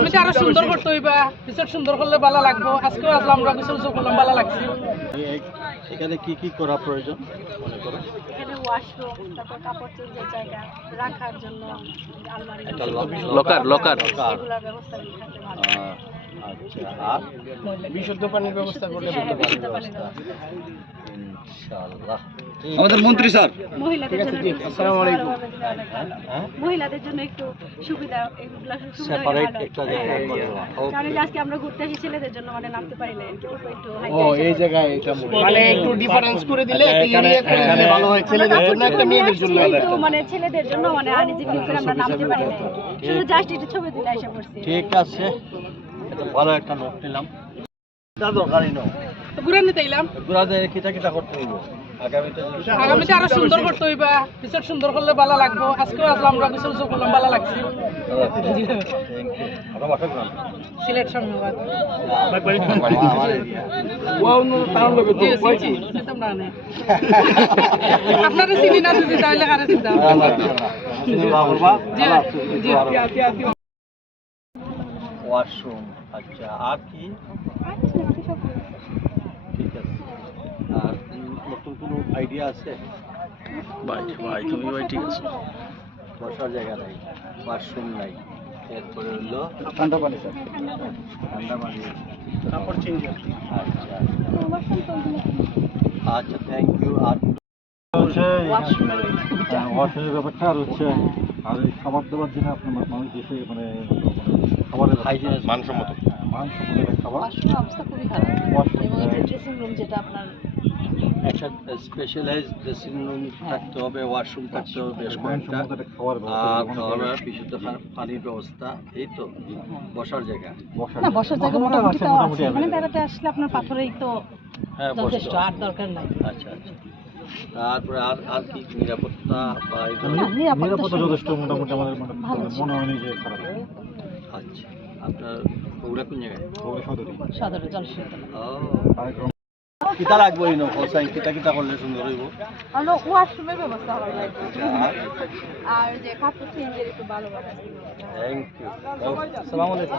আগামীতে আরো সুন্দর করতে হইবা, কিছু সুন্দর করলে ভালো লাগবো। আজকেও আসলাম, আমরা কিছু করলাম, ভালো লাগছে। এখানে কি কি করা প্রয়োজন মনে করো? এখানে ওয়াশরুম, তারপর কাপড় চেঞ্জের জায়গা, রাখার জন্য আলমারি, লকার এগুলোর ব্যবস্থা থাকলে ভালো। আচ্ছা, আর বিশুদ্ধ পানির ব্যবস্থা করলে হ্যাঁ, বিশুদ্ধ পানির ব্যবস্থা। ইনশাআল্লাহ। আমাদের মন্ত্রী স্যার মহিলাদের জন্য একটু আসসালামু আলাইকুম। হ্যাঁ, মহিলাদের জন্য একটু সুবিধা, এগুলা সুবিধা হলে সেপারেট ভালো। একটা জায়গা করে দেওয়া। কারণ এই যে আজকে আমরা ঘুরতে আসি, ছেলেদের জন্য মানে নামতে পারি না, একটু একটু ও এই জায়গায় এটা মানে একটু ডিফারেন্স করে দিলে একটা এরিয়া করে দিলে ভালো হয়, ছেলেদের জন্য একটা মেয়েদের জন্য একটু মানে ছেলেদের জন্য মানে আনইজি ফিল করে আমরা নামতে পারি না, শুধু জাস্ট একটু ছবি তুলে এসে পড়ছি। ঠিক আছে, এটা ভালো একটা নোট নিলাম। তা দরকারই নয়, ঘুরে নিতে এলাম। ঘুরাতে কিটা করতে হইব আগামীতে আগামীতে আরো সুন্দর করতে হইবা, কিছু সুন্দর করলে ভালো লাগবো। আজকেও আসলাম, আমরা কিছু করলাম, ভালো লাগছে। সিলেট সংবাদ আপনারা চিনি না যদি তাহলে কারে চিন্তা ওয়াশরুম। আচ্ছা, আর কি? ঠিক আছে, আর নতুন কোনো আইডিয়া আছে? ভাই তুমি ভাই ঠিক আছে বসার জায়গা নাই, ওয়াশরুম নাই, এরপরে হলো ঠান্ডা পানি স্যার ঠান্ডা পানি, কাপড় চেঞ্জ। আচ্ছা আচ্ছা, থ্যাংক ইউ। আর ওয়াশরুমের ব্যাপারটা আর হচ্ছে আর এই খাবার দাবার জন্য আপনার মানুষ দেশে মানে খাবারের মানসম্মত একটা খাবার ওয়াশরুমের অবস্থা খুবই খারাপ, এবং এই যে ড্রেসিং রুম যেটা আপনার একটা স্পেশালাইজ ড্রেসিং রুম থাকতে হবে, ওয়াশরুম থাকতে হবে বেশ কয়েকটা, মানসম্মত একটা খাবার আর খাওয়ার বিশুদ্ধ পানির ব্যবস্থা, এই তো বসার জায়গা। না, বসার জায়গা মোটামুটি তাও আছে, মানে বেড়াতে আসলে আপনার পাথরেই তো হ্যাঁ, যথেষ্ট, বসতে আর দরকার নাই। আচ্ছা আচ্ছা, তারপরে আর কি নিরাপত্তা বা এই না, ধরনের? নিরাপত্তা যথেষ্ট মোটামুটি আমাদের মনে হয়নি যে খারাপ। আচ্ছা, আপনার বগুড়া কোন জায়গায়? ওগুলো সদরই সদরে জলসিদ্ধ কিতা লাগবো ইনো হোসাইন, কিতা করলে সুন্দর হইব? হলো ওয়াশরুমের ব্যবস্থা হবে আচ্ছা, আর যে কাপড় চেঞ্জের একটু ভালো ভালো। Thank you. আসসালামু আলাইকুম।